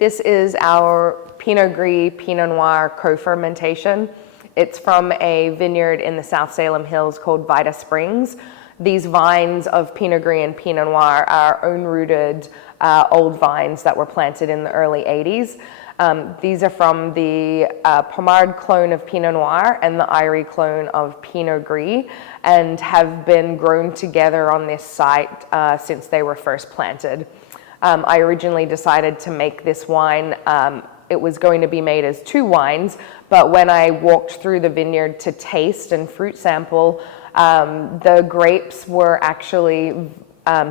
This is our Pinot Gris Pinot Noir co-fermentation. It's from a vineyard in the South Salem Hills called Vita Springs. These vines of Pinot Gris and Pinot Noir are own-rooted old vines that were planted in the early 80s. These are from the Pommard clone of Pinot Noir and the Irie clone of Pinot Gris, and have been grown together on this site since they were first planted. I originally decided to make this wine. It was going to be made as two wines, but when I walked through the vineyard to taste and fruit sample, the grapes were actually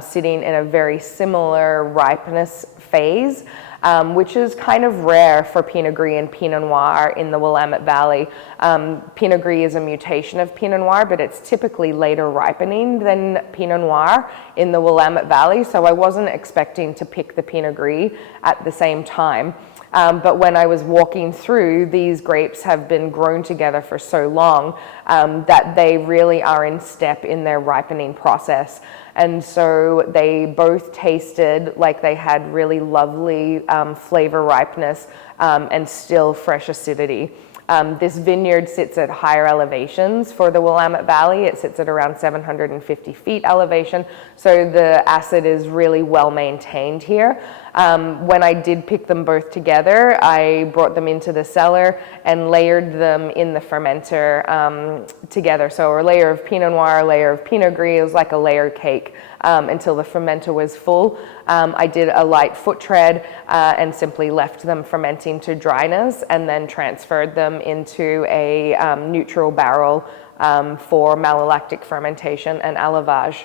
sitting in a very similar ripeness phase, which is kind of rare for Pinot Gris and Pinot Noir in the Willamette Valley. Pinot Gris is a mutation of Pinot Noir, but it's typically later ripening than Pinot Noir in the Willamette Valley, so I wasn't expecting to pick the Pinot Gris at the same time. But when I was walking through, these grapes have been grown together for so long that they really are in step in their ripening process. And so they both tasted like they had really lovely flavor ripeness and still fresh acidity. This vineyard sits at higher elevations for the Willamette Valley. It sits at around 750 feet elevation, so the acid is really well maintained here. When I did pick them both together, I brought them into the cellar and layered them in the fermenter together. So a layer of Pinot Noir, a layer of Pinot Gris. It was like a layer cake until the fermenter was full. I did a light foot tread and simply left them fermenting to dryness, and then transferred them into a neutral barrel for malolactic fermentation and élevage.